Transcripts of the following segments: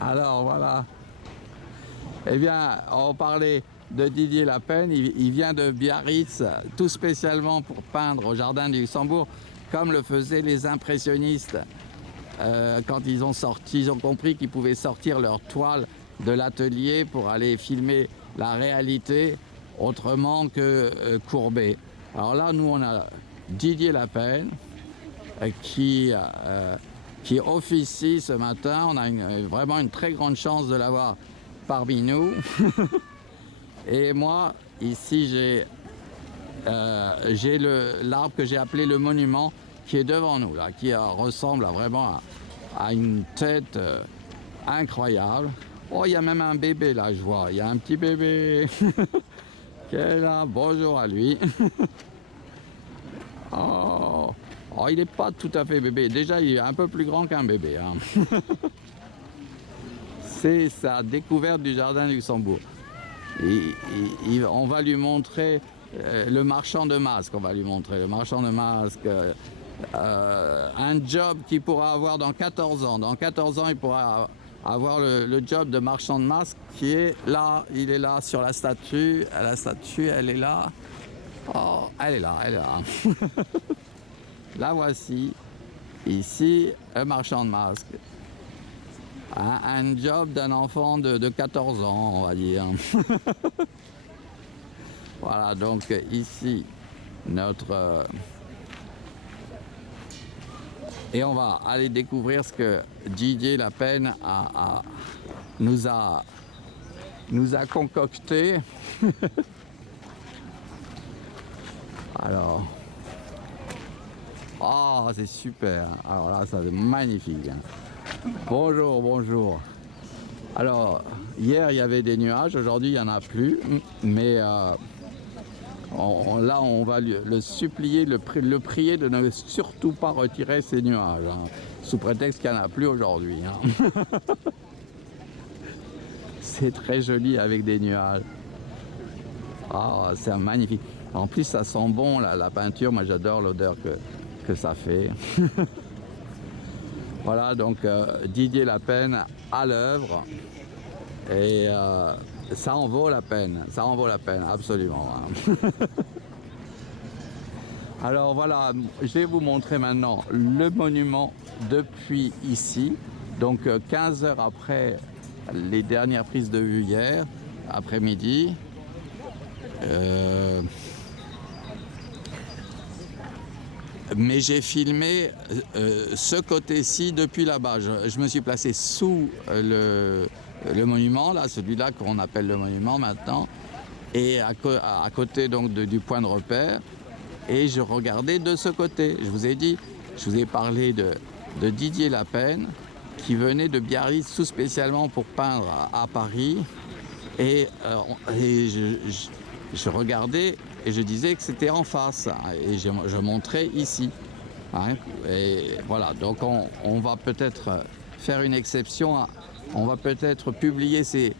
Alors voilà. Eh bien, on parlait de Didier Lapen, il vient de Biarritz tout spécialement pour peindre au Jardin du Luxembourg, comme le faisaient les impressionnistes. Quand ils ont compris qu'ils pouvaient sortir leur toile de l'atelier pour aller filmer la réalité autrement que courbée. Alors là, nous, on a Didier Lapen qui officie ce matin. On a vraiment une très grande chance de l'avoir parmi nous. Et moi, ici, j'ai l'arbre que j'ai appelé le monument qui est devant nous, là, qui ressemble vraiment à une tête incroyable. Oh, il y a même un bébé là, je vois. Il y a un petit bébé qui est là. Bonjour à lui. Oh, oh, il n'est pas tout à fait bébé. Déjà, il est un peu plus grand qu'un bébé. Hein. C'est sa découverte du Jardin du Luxembourg. On va lui montrer le marchand de masques. On va lui montrer le marchand de masques. Un job qu'il pourra avoir dans 14 ans. Dans 14 ans, il pourra avoir le job de marchand de masques qui est là. Il est là sur la statue. La statue, elle est là. Oh, elle est là, elle est là. La voici. Ici, un marchand de masques. Un job d'un enfant de 14 ans, on va dire. Voilà, donc ici, notre... Et on va aller découvrir ce que Didier Lapen nous a concocté. Alors... Oh, c'est super. Alors là, ça c'est magnifique. Bonjour, bonjour. Alors, hier, il y avait des nuages. Aujourd'hui, il n'y en a plus. Mais... là, on va le supplier, le prier de ne surtout pas retirer ces nuages, hein, sous prétexte qu'il n'y en a plus aujourd'hui. Hein. C'est très joli avec des nuages. Ah, c'est magnifique. En plus, ça sent bon, la peinture. Moi, j'adore l'odeur que ça fait. Voilà, donc Didier Lapen à l'œuvre. Et... ça en vaut la peine, absolument. Alors voilà, je vais vous montrer maintenant le monument depuis ici, donc 15 heures après les dernières prises de vue hier, après-midi. Mais j'ai filmé ce côté-ci depuis là-bas. Je me suis placé sous le monument, là, celui-là qu'on appelle le monument maintenant, et à côté donc du point de repère, et je regardais de ce côté. Je vous ai dit, je vous ai parlé de Didier Lapen, qui venait de Biarritz tout spécialement pour peindre à Paris, et je regardais et je disais que c'était en face, et je montrais ici. Hein, et voilà, donc on va peut-être faire une exception. On va peut-être publier ces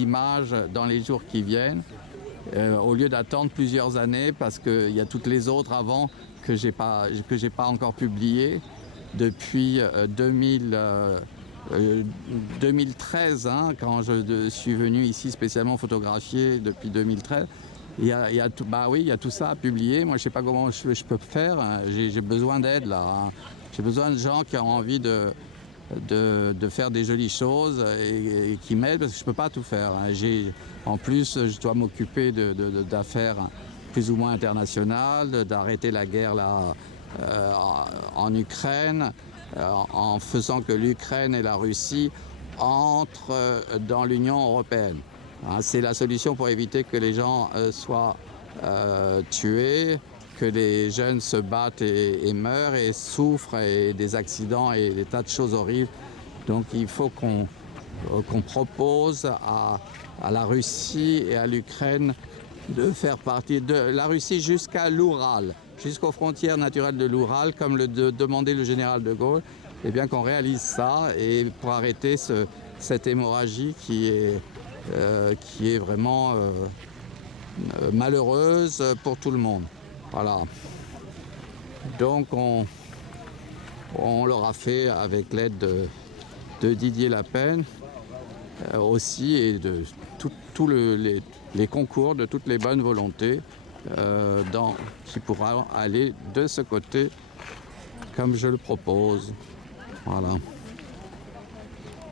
images dans les jours qui viennent, au lieu d'attendre plusieurs années, parce qu'il y a toutes les autres avant que j'ai pas encore publiées depuis 2013, hein, quand je suis venu ici spécialement photographier depuis 2013. Il y a tout ça à publier. Moi, je ne sais pas comment je peux faire. J'ai besoin d'aide là. Hein. J'ai besoin de gens qui ont envie de faire des jolies choses et qui m'aident, parce que je ne peux pas tout faire. Hein. En plus, je dois m'occuper d'affaires plus ou moins internationales, d'arrêter la guerre là, en Ukraine, en faisant que l'Ukraine et la Russie entrent dans l'Union européenne. Hein, c'est la solution pour éviter que les gens soient tués, que les jeunes se battent et meurent et souffrent, et des accidents et des tas de choses horribles. Donc il faut qu'on propose à la Russie et à l'Ukraine de faire partie de la Russie jusqu'à l'Oural, jusqu'aux frontières naturelles de l'Oural, comme le demandait le général de Gaulle, et bien qu'on réalise ça, et pour arrêter cette hémorragie qui est vraiment malheureuse pour tout le monde. Voilà. Donc on l'aura fait avec l'aide de Didier Lapenne aussi, et de tous les concours de toutes les bonnes volontés qui pourra aller de ce côté comme je le propose. Voilà.